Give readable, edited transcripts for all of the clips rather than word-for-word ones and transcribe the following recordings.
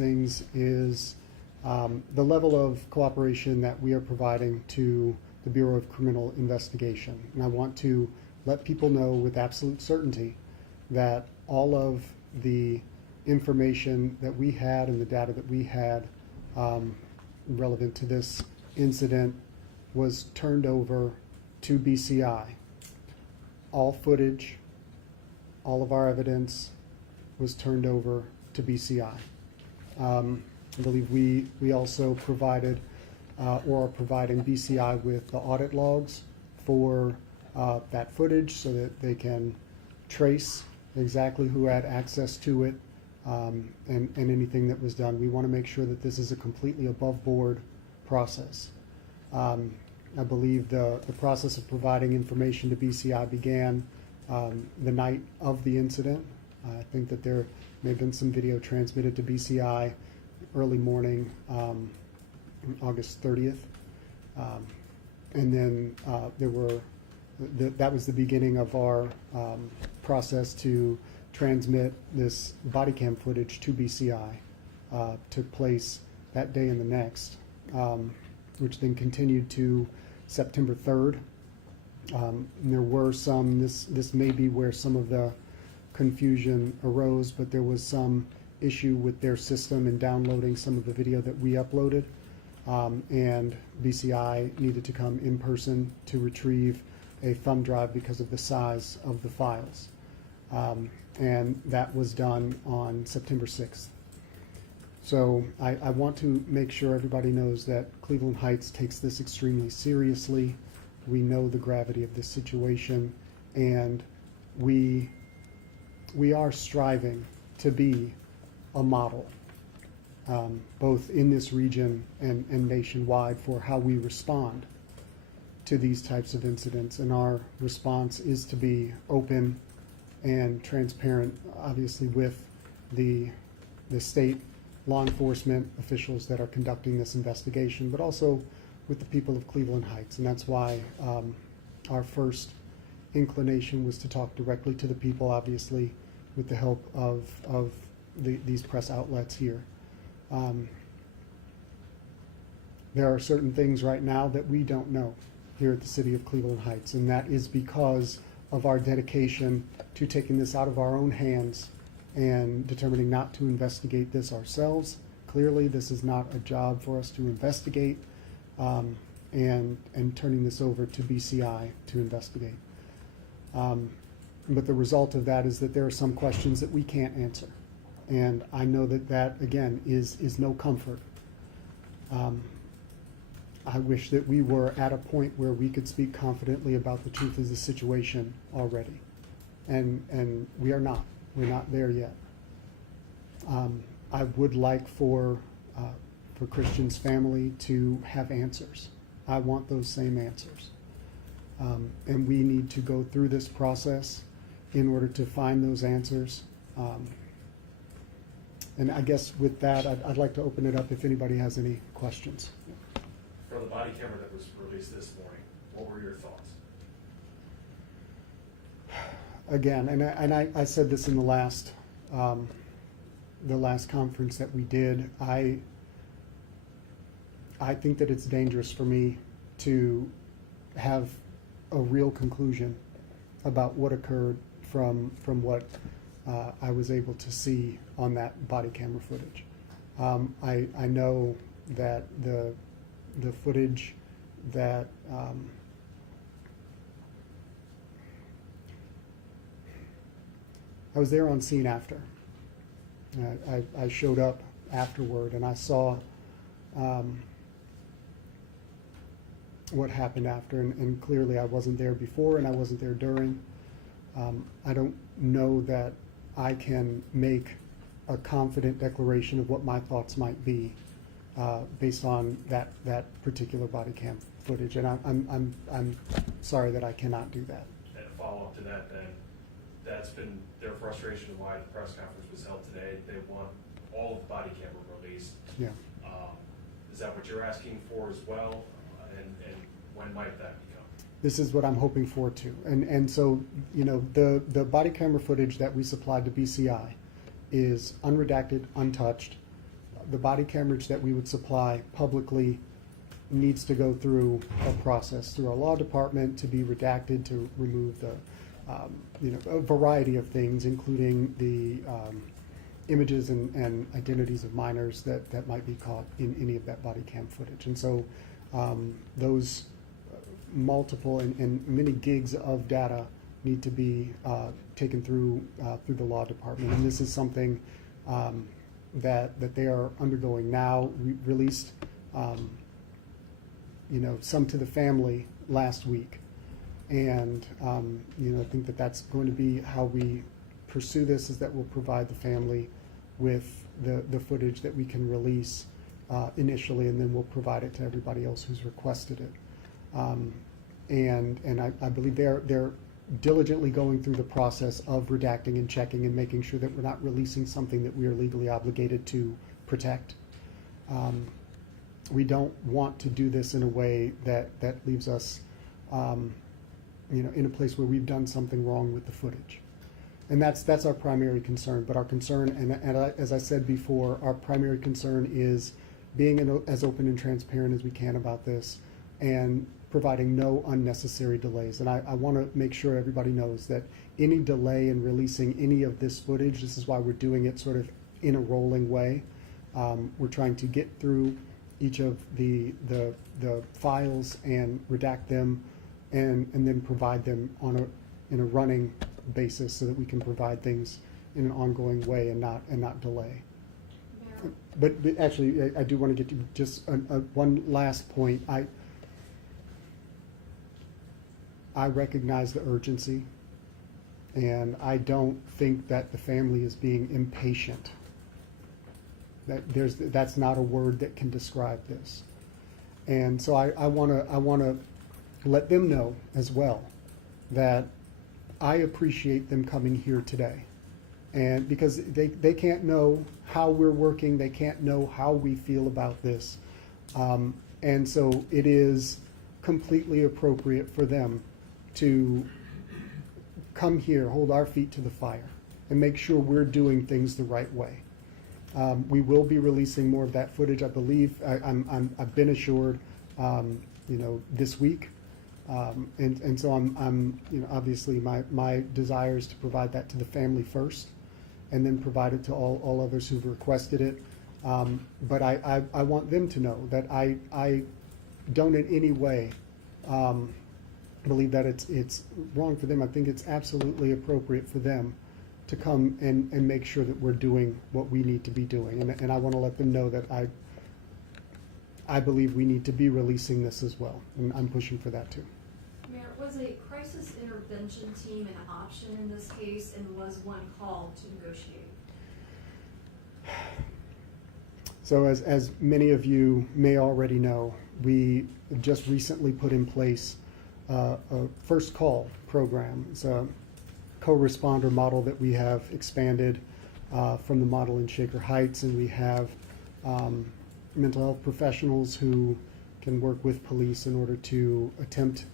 things is the level of cooperation that we are providing to the Bureau of Criminal Investigation. And I want to let people know with absolute certainty that all of the information that we had and the data that we had relevant to this incident was turned over to BCI. All footage, all of our evidence was turned over to BCI. I believe we also provided or are providing BCI with the audit logs for that footage so that they can trace exactly who had access to it and anything that was done. We want to make sure that this is a completely above board process. I believe the process of providing information to BCI began the night of the incident. I think that there may have been some video transmitted to BCI early morning, August 30th. And then that was the beginning of our process to transmit this body cam footage to BCI. Took place that day and the next, which then continued to September 3rd. And there were some, this may be where some of the confusion arose, but there was some issue with their system in downloading some of the video that we uploaded. And BCI needed to come in person to retrieve a thumb drive because of the size of the files. And that was done on September 6th. So I want to make sure everybody knows that Cleveland Heights takes this extremely seriously. We know the gravity of this situation, and we are striving to be a model, both in this region and nationwide, for how we respond to these types of incidents. And our response is to be open and transparent, obviously, with the state law enforcement officials that are conducting this investigation, but also with the people of Cleveland Heights. And that's why our first inclination was to talk directly to the people, obviously, with the help of these press outlets here. There are certain things right now that we don't know here at the City of Cleveland Heights, and that is because of our dedication to taking this out of our own hands and determining not to investigate this ourselves. Clearly, this is not a job for us to investigate, and turning this over to BCI to investigate. But the result of that is that there are some questions that we can't answer. And I know that again, is no comfort. I wish that we were at a point where we could speak confidently about the truth of the situation already. And we are not. We're not there yet. I would like for Christian's family to have answers. I want those same answers. And we need to go through this process in order to find those answers. And I guess with that, I'd like to open it up if anybody has any questions. From the body camera that was released this morning, what were your thoughts? Again, and I said this in the last conference that we did. I think that it's dangerous for me to have a real conclusion about what occurred from what I was able to see on that body camera footage. I know that the footage that I was there on scene after. I showed up afterward, and I saw what happened after, and clearly I wasn't there before and I wasn't there during. I don't know that I can make a confident declaration of what my thoughts might be based on that particular body cam footage, and I'm sorry that I cannot do that. And a follow-up to that, then, that's been their frustration why the press conference was held today. They want all of the body camera released. Yeah. Is that what you're asking for as well? And when might that become? This is what I'm hoping for too. And so, you know, the body camera footage that we supplied to BCI is unredacted, untouched. the body camera that we would supply publicly needs to go through a process through our law department to be redacted, to remove the, a variety of things, including the images and identities of minors that might be caught in any of that body cam footage. And so those multiple and many gigs of data need to be taken through the law department. And this is something that they are undergoing now. We released some to the family last week. And I think that's going to be how we pursue this, is that we'll provide the family with the footage that we can release initially, and then we'll provide it to everybody else who's requested it. And I believe they're diligently going through the process of redacting and checking and making sure that we're not releasing something that we are legally obligated to protect. We don't want to do this in a way that leaves us in a place where we've done something wrong with the footage. And that's our primary concern. But our concern, as I said before, our primary concern is being as open and transparent as we can about this and providing no unnecessary delays. And I want to make sure everybody knows that any delay in releasing any of this footage, this is why we're doing it sort of in a rolling way. We're trying to get through each of the files and redact them and then provide them in a running basis so that we can provide things in an ongoing way and not delay. But actually, I do want to get to just one last point. I recognize the urgency, and I don't think that the family is being impatient. That's not a word that can describe this. And so I want to let them know as well that I appreciate them coming here today. And because they can't know how we're working, they can't know how we feel about this. And so it is completely appropriate for them to come here, hold our feet to the fire, and make sure we're doing things the right way. We will be releasing more of that footage, I believe. I've been assured, this week. And so I'm obviously my desire is to provide that to the family first, and then provide it to all others who've requested it. But I want them to know that I don't in any way believe that it's wrong for them. I think it's absolutely appropriate for them to come and make sure that we're doing what we need to be doing. And I want to let them know that I believe we need to be releasing this as well. And I'm pushing for that too. Mayor, was a crisis intervention team an option in this case, and was one called to negotiate? So as many of you may already know, we just recently put in place a first call program. It's a co-responder model that we have expanded from the model in Shaker Heights, and we have mental health professionals who can work with police in order to attempt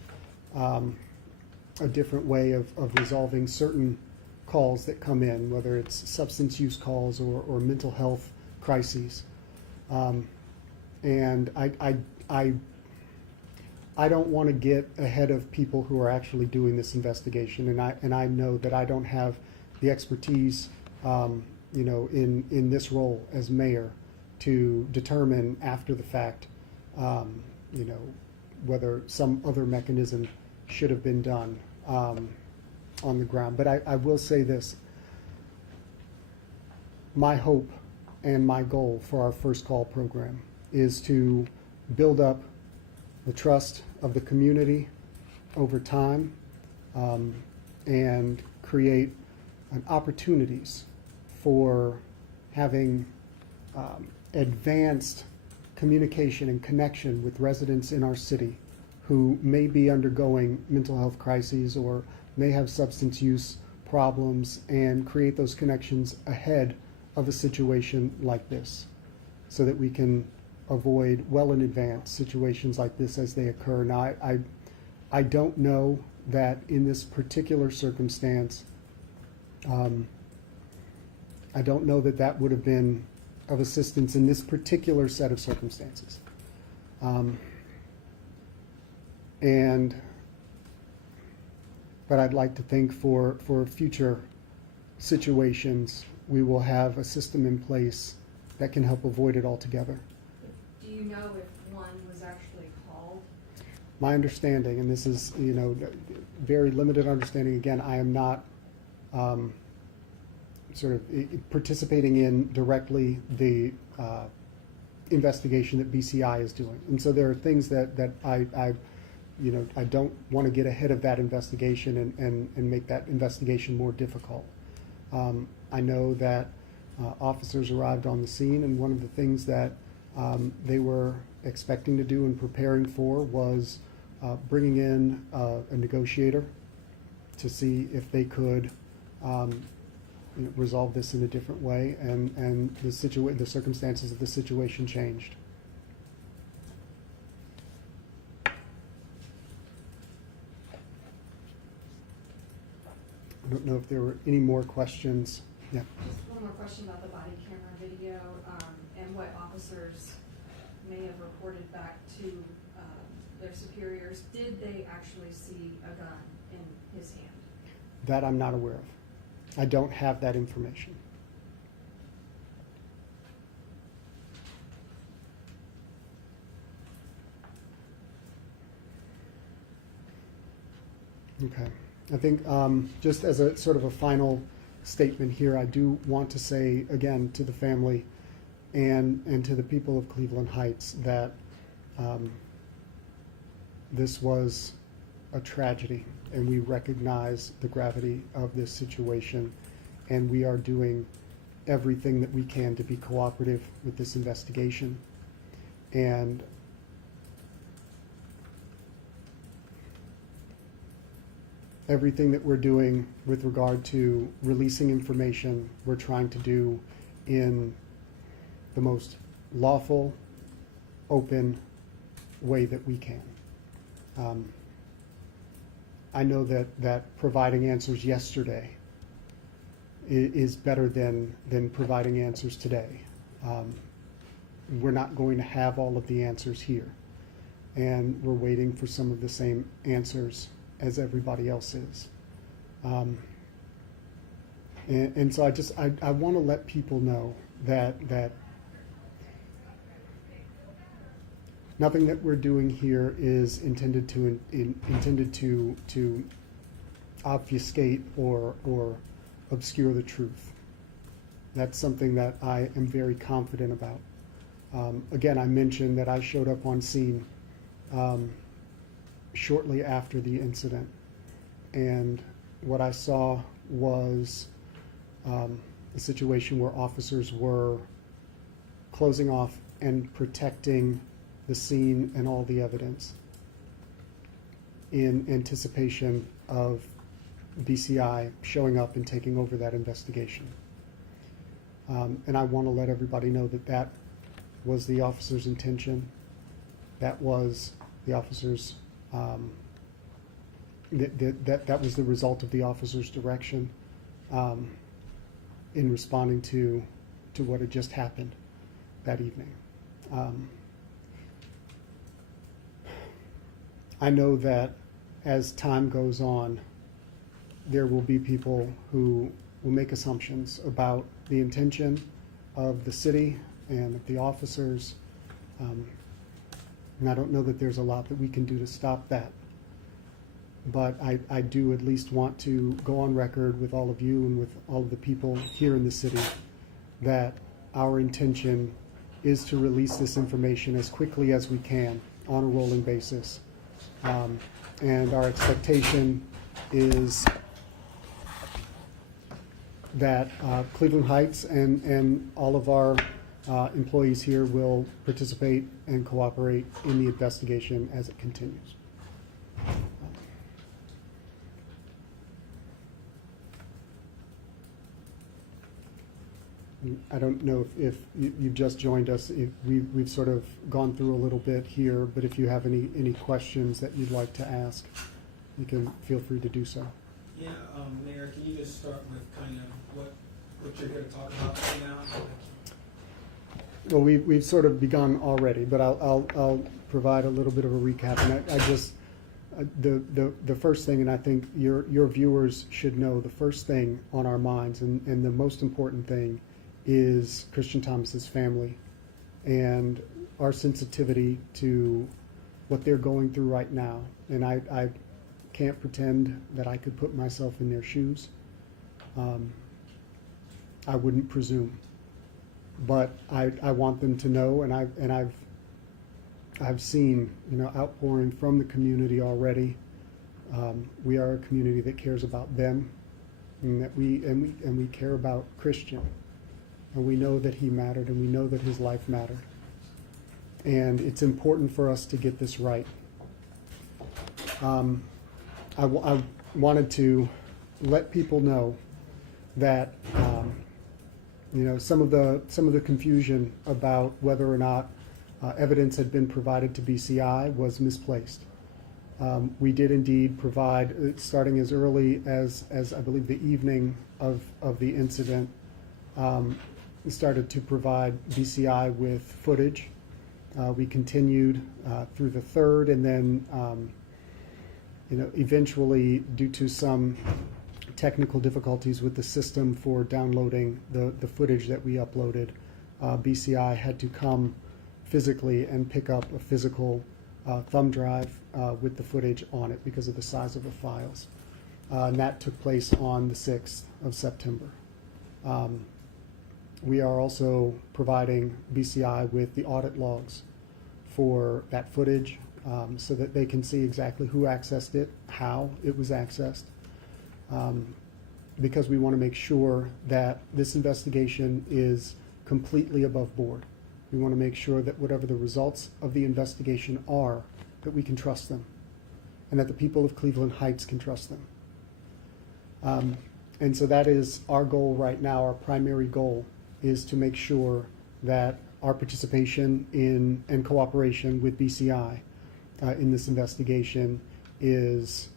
a different way of resolving certain calls that come in, whether it's substance use calls or mental health crises. And I don't want to get ahead of people who are actually doing this investigation, and I know that I don't have the expertise, in this role as mayor to determine after the fact, whether some other mechanism should have been done on the ground. But I will say this: my hope and my goal for our first call program is to build up the trust of the community over time, and create opportunities for having advanced communication and connection with residents in our city who may be undergoing mental health crises or may have substance use problems, and create those connections ahead of a situation like this so that we can avoid well in advance situations like this as they occur. Now, I don't know that in this particular circumstance, I don't know that would have been of assistance in this particular set of circumstances. But I'd like to think for future situations, we will have a system in place that can help avoid it altogether. Do you know if one was actually called? My understanding, and this is, very limited understanding, again, I am not sort of participating in directly the investigation that BCI is doing. And so there are things that I don't want to get ahead of that investigation and make that investigation more difficult. I know that officers arrived on the scene, and one of the things that they were expecting to do and preparing for was bringing in a negotiator to see if they could resolve this in a different way, and the circumstances of the situation changed. I don't know if there were any more questions. Yeah. Just one more question about the body camera video, and what officers may have reported back to their superiors. Did they actually see a gun in his hand? That I'm not aware of. I don't have that information. Okay. I think just as a sort of a final statement here, I do want to say again to the family and to the people of Cleveland Heights that this was a tragedy, and we recognize the gravity of this situation, and we are doing everything that we can to be cooperative with this investigation. And everything that we're doing with regard to releasing information, we're trying to do in the most lawful, open way that we can. I know that providing answers yesterday is better than providing answers today. We're not going to have all of the answers here, and we're waiting for some of the same answers as everybody else is. And so I want to let people know that nothing that we're doing here is intended to obfuscate or obscure the truth. That's something that I am very confident about. Again, I mentioned that I showed up on scene shortly after the incident, and what I saw was a situation where officers were closing off and protecting the scene and all the evidence in anticipation of BCI showing up and taking over that investigation. And I want to let everybody know that that was the officer's intention. That was the officer's that was the result of the officer's direction in responding to what had just happened that evening. I know that as time goes on, there will be people who will make assumptions about the intention of the city and of the officers. And I don't know that there's a lot that we can do to stop that. But I do at least want to go on record with all of you and with all of the people here in the city that our intention is to release this information as quickly as we can on a rolling basis. And our expectation is that Cleveland Heights and all of our employees here will participate and cooperate in the investigation as it continues. I don't know if you've just joined us. We've sort of gone through a little bit here, but if you have any questions that you'd like to ask, you can feel free to do so. Yeah, Mayor, can you just start with kind of what you're here to talk about right now? Well, we've sort of begun already, but I'll provide a little bit of a recap. And I just, the first thing, and I think your viewers should know, the first thing on our minds and the most important thing is Christian Thomas's family and our sensitivity to what they're going through right now. And I can't pretend that I could put myself in their shoes. I wouldn't presume. But I want them to know, and I've seen, you know, outpouring from the community already. We are a community that cares about them, and that we care about Christian, and we know that he mattered, and we know that his life mattered, and it's important for us to get this right. I wanted to let people know that. You know, some of the confusion about whether or not evidence had been provided to BCI was misplaced. We did indeed provide, starting as early as I believe the evening of the incident, we started to provide BCI with footage. We continued through the 3rd, and then you know, eventually, due to some technical difficulties with the system for downloading the footage that we uploaded, BCI had to come physically and pick up a physical thumb drive with the footage on it because of the size of the files. And that took place on the 6th of September. We are also providing BCI with the audit logs for that footage so that they can see exactly who accessed it, how it was accessed. Because we want to make sure that this investigation is completely above board. We want to make sure that whatever the results of the investigation are, that we can trust them, and that the people of Cleveland Heights can trust them. And so that is our goal right now. Our primary goal is to make sure that our participation in and cooperation with BCI in this investigation is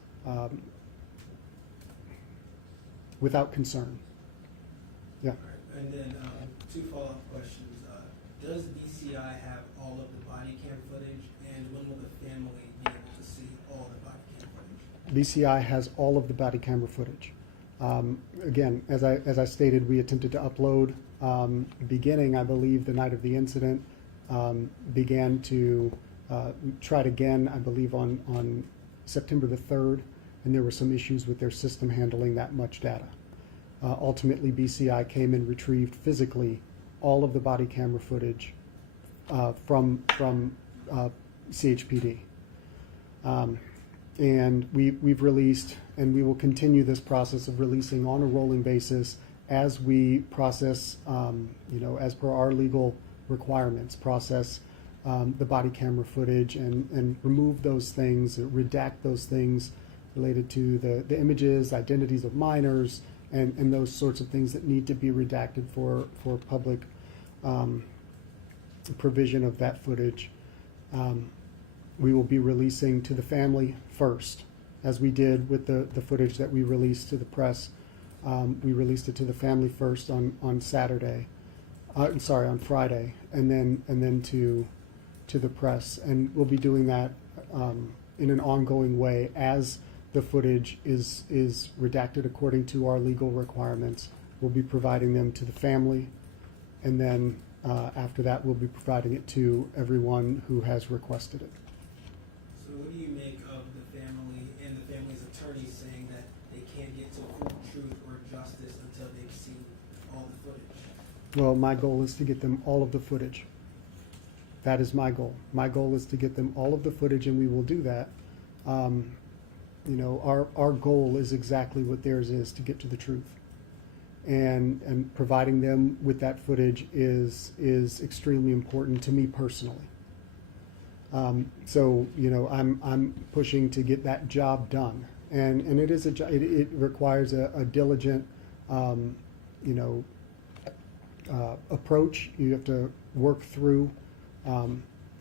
without concern. Yeah. And then 2 follow-up questions. Does BCI have all of the body cam footage, and when will the family be able to see all the body cam footage? BCI has all of the body camera footage. Again, as I stated, we attempted to upload beginning, I believe, the night of the incident, began to tried again, I believe, on September the 3rd, and there were some issues with their system handling that much data. Ultimately, BCI came and retrieved physically all of the body camera footage from CHPD. And we've released, and we will continue this process of releasing on a rolling basis as we process, you know, as per our legal requirements, process the body camera footage and remove those things, redact those things related to the images, identities of minors, and those sorts of things that need to be redacted for public provision of that footage. We will be releasing to the family first, as we did with the footage that we released to the press. We released it to the family first on Saturday, on Friday, and then to the press. And we'll be doing that in an ongoing way as the footage is redacted according to our legal requirements. We'll be providing them to the family, and then after that we'll be providing it to everyone who has requested it. So what do you make of the family and the family's attorneys saying that they can't get to full truth or justice until they've seen all the footage? Well, my goal is to get them all of the footage. That is my goal. My goal is to get them all of the footage, and we will do that. You know, our goal is exactly what theirs is, to get to the truth. And providing them with that footage is extremely important to me personally. So, you know, I'm pushing to get that job done, and it is it requires a diligent, you know, approach. You have to work through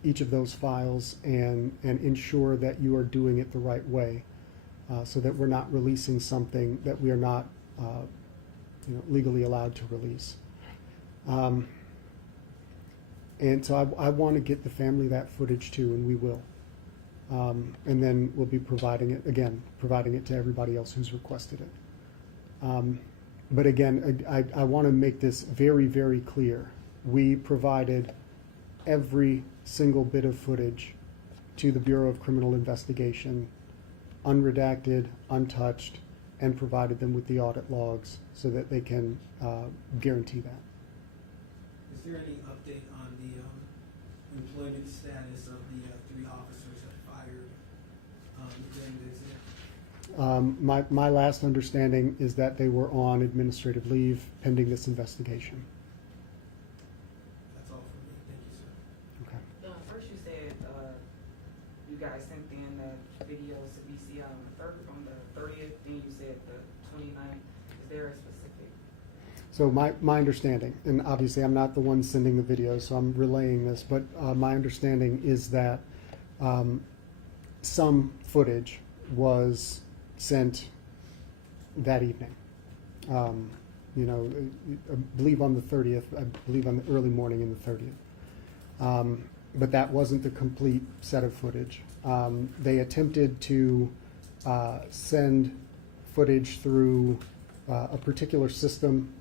each of those files and ensure that you are doing it the right way, so that we're not releasing something that we are not, you know, legally allowed to release. And so I want to get the family that footage too, and we will. And then we'll be providing it to everybody else who's requested it. But again, I want to make this very, very clear. We provided every single bit of footage to the Bureau of Criminal Investigation, unredacted, untouched, and provided them with the audit logs so that they can guarantee that. Is there any update on the employment status of the 3 officers that fired during the exam? My last understanding is that they were on administrative leave pending this investigation. That's all for me. Thank you, sir. Okay. First you said, you guys sent in the videos to BCI on the 30th, then you said the 29th. Is there a specific? So my understanding, and obviously I'm not the one sending the video, so I'm relaying this, but my understanding is that some footage was sent that evening. I believe on the 30th, I believe on the early morning in the 30th. But that wasn't the complete set of footage. They attempted to send footage through a particular system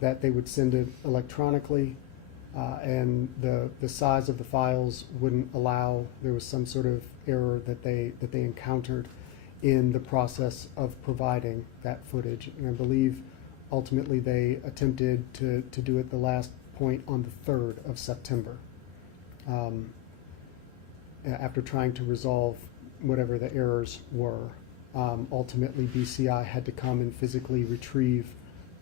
that they would send it electronically, and the size of the files wouldn't allow. There was some sort of error that they encountered in the process of providing that footage. And I believe ultimately they attempted to do it the last point on the 3rd of September. After trying to resolve whatever the errors were, ultimately BCI had to come and physically retrieve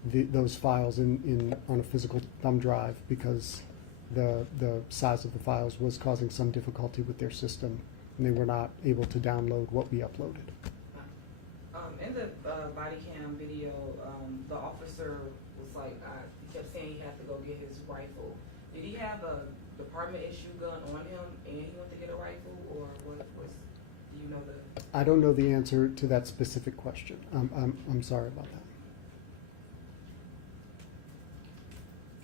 those files on a physical thumb drive because the size of the files was causing some difficulty with their system, and they were not able to download what we uploaded. In the body cam video, the officer was like, he kept saying he had to go get his rifle. Did he have a department issue gun on him and he went to get a rifle, or what was, do you know the? I don't know the answer to that specific question. I'm sorry about that.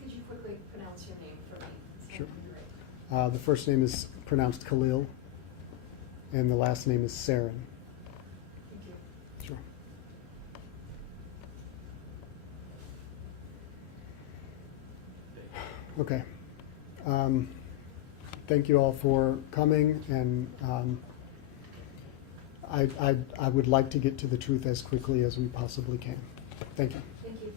Could you quickly pronounce your name for me? It's Sure. not gonna be right. The first name is pronounced Khalil, and the last name is Sarin. Thank you. Sure. Okay. Thank you all for coming, and I would like to get to the truth as quickly as we possibly can. Thank you. Thank you.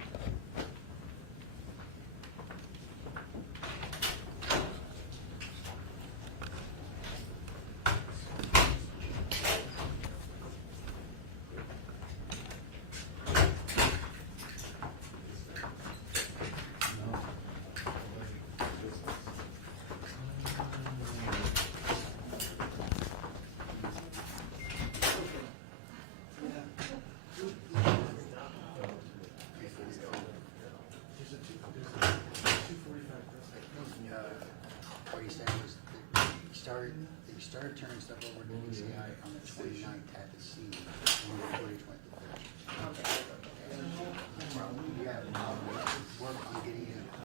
What he said was that they started turning stuff over to DCI on the 29th at the scene, and the footage went to 30. We have work on getting